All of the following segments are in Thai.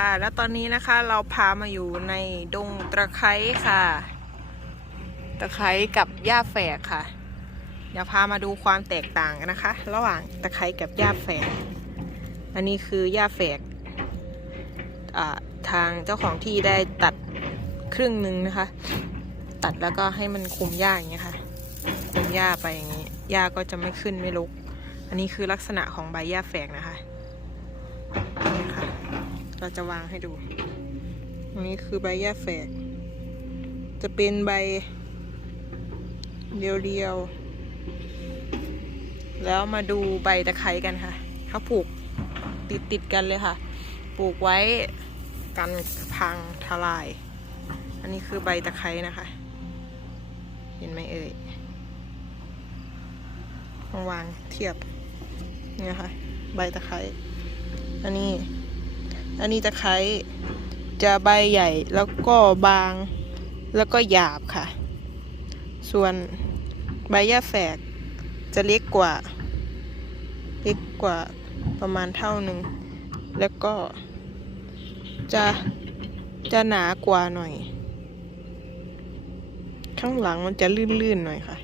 ค่ะ แล้วตอนนี้นะคะเราพามาอยู่ในดงตะไคร้ค่ะ ตะไคร้กับหญ้าแฝกค่ะ เดี๋ยวพามาดูความแตกต่างกันนะคะ ระหว่างตะไคร้กับหญ้าแฝก อันนี้คือหญ้าแฝกทางเจ้าของที่ได้ตัดครึ่งหนึ่งนะคะ ตัดแล้วก็ให้มันคุมหญ้าอย่างเงี้ยค่ะ คุมหญ้าไปอย่างนี้หญ้าก็จะไม่ขึ้นไม่ลุก อันนี้คือลักษณะของใบหญ้าแฝกนะคะ เราจะวางให้ดู นี้คือใบหญ้าแฝก จะเป็นใบ เรียวๆ แล้วมาดูใบตะไคร้กันค่ะเขาปลูกติดติดๆกันเลยค่ะ ปลูกไว้กันพังทลาย อันนี้คือใบตะไคร้นะคะ เห็นไหมเอ่ยลองวางเทียบ เนี่ยค่ะ ใบตะไคร้อันนี้ อันนี้ตะไคร้จะใบใหญ่แล้วก็บางแล้วก็หยาบค่ะ ส่วนใบหญ้าแฝกจะเล็กกว่า เล็กกว่าประมาณเท่าหนึ่ง แล้วก็จะจะหนากว่าหน่อย ข้างหลังมันจะลื่นๆหน่อยค่ะ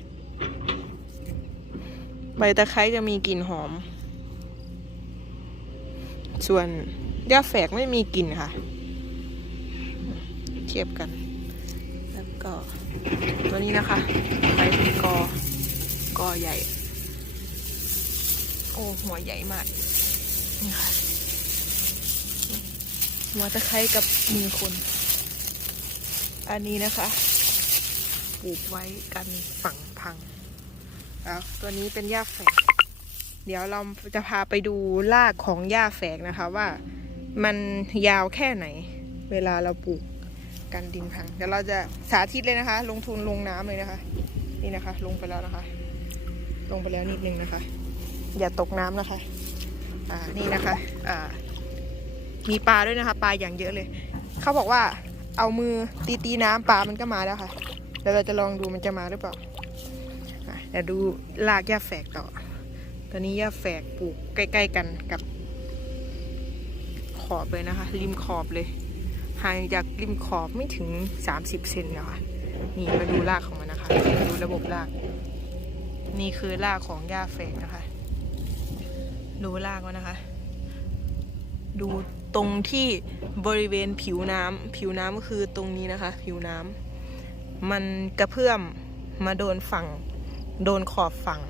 ใบตะไคร้จะมีกลิ่นหอม ส่วน หญ้าแฝกไม่มีกลิ่นค่ะ เทียบกัน แล้วก็ตัวนี้นะคะใบเป็นกอกอใหญ่ โอ้หัวใหญ่มากนี่ค่ะหัวตะไคร้กับมือคน อันนี้นะคะปลูกไว้กันฝั่งพังแล้วตัวนี้เป็นหญ้าแฝกเดี๋ยวเราจะพาไปดูรากของหญ้าแฝกนะคะว่า มันยาวแค่ไหน เวลาเราปลูกกันดินพังเดี๋ยวเราจะสาธิตเลยนะคะ ลงทุนลงน้ำเลยนะคะ นี่นะคะ ลงไปแล้วนะคะ ลงไปแล้วนิดนึงนะคะ อย่าตกน้ำนะคะ อ่านี่นะคะ อ่า มีปลาด้วยนะคะ ปลาอย่างเยอะเลย เขาบอกว่าเอามือตีตีน้ำปลามันก็มาแล้วค่ะเดี๋ยวเราจะลองดูมันจะมาหรือเปล่าเดี๋ยวดูรากหญ้าแฝกต่อ ตอนนี้หญ้าแฝกปลูกใกล้ ๆ กันกับ ขอบเลยนะคะ ริมขอบเลยห่างจากริมขอบไม่ถึง 30 เซนนะคะนี่มาดูรากของมันนะคะ ดูระบบราก นี่คือรากของหญ้าแฝกนะคะ ดูรากมันนะคะ ดูตรงที่บริเวณผิวน้ำผิวน้ำก็คือตรงนี้นะคะ ผิวน้ำมันกระเพื่อมมาโดนฝั่ง โดนขอบฝั่ง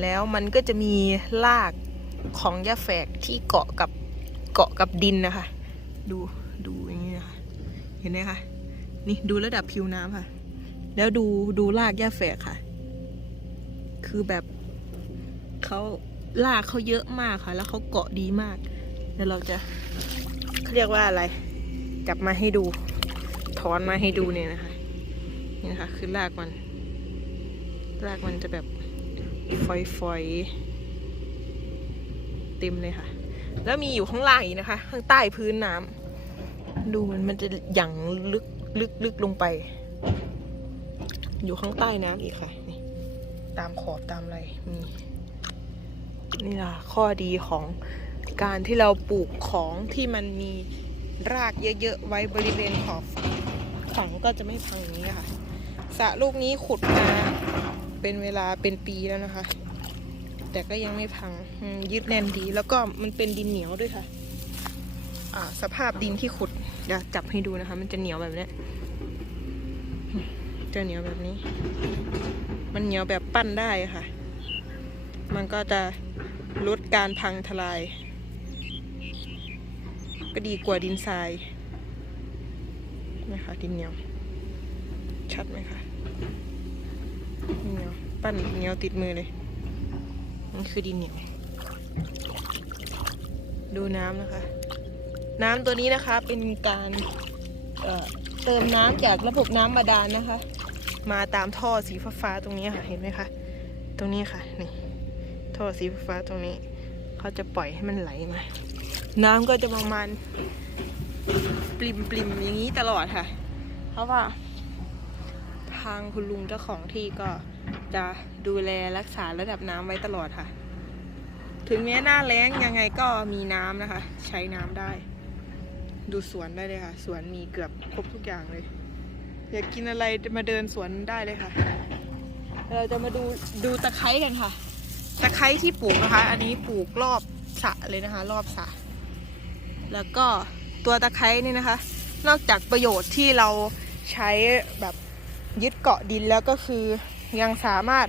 แล้วมันก็จะมีรากของหญ้าแฝกที่เกาะกับ เกาะกับดินนะคะ ดูดูอย่างนี้นะคะเห็นไหมคะนี่ดูระดับผิวน้ำค่ะ แล้วดูดูรากหญ้าแฝกค่ะ คือแบบเขารากเขาเยอะมากค่ะ แล้วเขาเกาะดีมากเดี๋ยวเราจะเขาเรียกว่าอะไร จับมาให้ดู ถอนมาให้ดูเนี่ยนะคะนี่นะคะคือรากมัน รากมันจะแบบฝอยๆเต็มเลยค่ะ แล้วมีอยู่ข้างล่างอีกนะคะ ข้างใต้พื้นน้ำดูมันมันจะหยั่งลึกลึกลึกลงไป อยู่ข้างใต้น้ำอีกค่ะนี่ตามขอบตามอะไรมีนี่ล่ะข้อดีของการที่เราปลูกของที่มันมีรากเยอะๆไว้บริเวณขอบฝั่งก็จะไม่พังอย่างนี้ค่ะสระลูกนี้ขุดมาเป็นเวลาเป็นปีแล้วนะคะ แต่ก็ยังไม่พังยึดแน่นดี แล้วก็มันเป็นดินเหนียวด้วยค่ะสภาพดินที่ขุดเดี๋ยวจับให้ดูนะคะ มันจะเหนียวแบบนี้จะเหนียวแบบนี้ มันเหนียวแบบปั้นได้ค่ะ มันก็จะลดการพังทลาย ก็ดีกว่าดินทรายนะคะดินเหนียว ชัดไหมคะดินเหนียว ปั้นเหนียวติดมือเลย นี่คือดินเหนียว ดูน้ำนะคะ น้ำตัวนี้นะคะเป็นการเเติมน้ำจากระบบน้ำบาดาลนะคะ มาตามท่อสีฟ้าๆตรงนี้ค่ะ เห็นไหมคะ ตรงนี้ค่ะ นี่ ท่อสีฟ้าตรงนี้ เขาจะปล่อยให้มันไหลมา น้ำก็จะประมาณปริมปริมๆอย่างนี้ตลอดค่ะ เพราะว่า ทางคุณลุงเจ้าของที่ก็ จะดูแลรักษาระดับน้ำไว้ตลอดค่ะ ถึงแม้หน้าแล้งยังไงก็มีน้ำนะคะ ใช้น้ำได้ ดูสวนได้เลยค่ะ สวนมีเกือบครบทุกอย่างเลย อยากกินอะไรมาเดินสวนได้เลยค่ะ เราจะมาดูดูตะไคร้กันค่ะ ตะไคร้ที่ปลูกนะคะ อันนี้ปลูกรอบสระเลยนะคะ รอบสระแล้วก็ตัวตะไคร้นี่นะคะ นอกจากประโยชน์ที่เราใช้แบบยึดเกาะดินแล้วก็คือ ยังสามารถ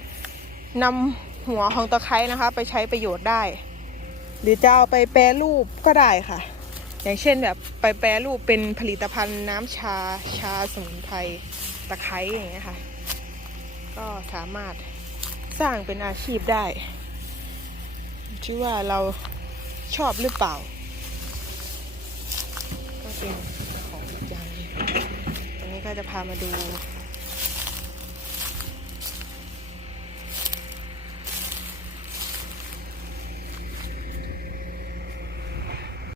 นำหัวของตะไคร้นะคะ ไปใช้ประโยชน์ได้ หรือจะเอาไปแปรรูปก็ได้ค่ะ อย่างเช่นแบบไปแปรรูปเป็นผลิตภัณฑ์น้ำชาชาสมุนไพรตะไคร้อย่างเงี้ยค่ะ ก็สามารถสร้างเป็นอาชีพได้ชื่อว่าเราชอบหรือเปล่า ก็เป็นของอีกอย่างหนึงอันนี้ก็จะพามาดู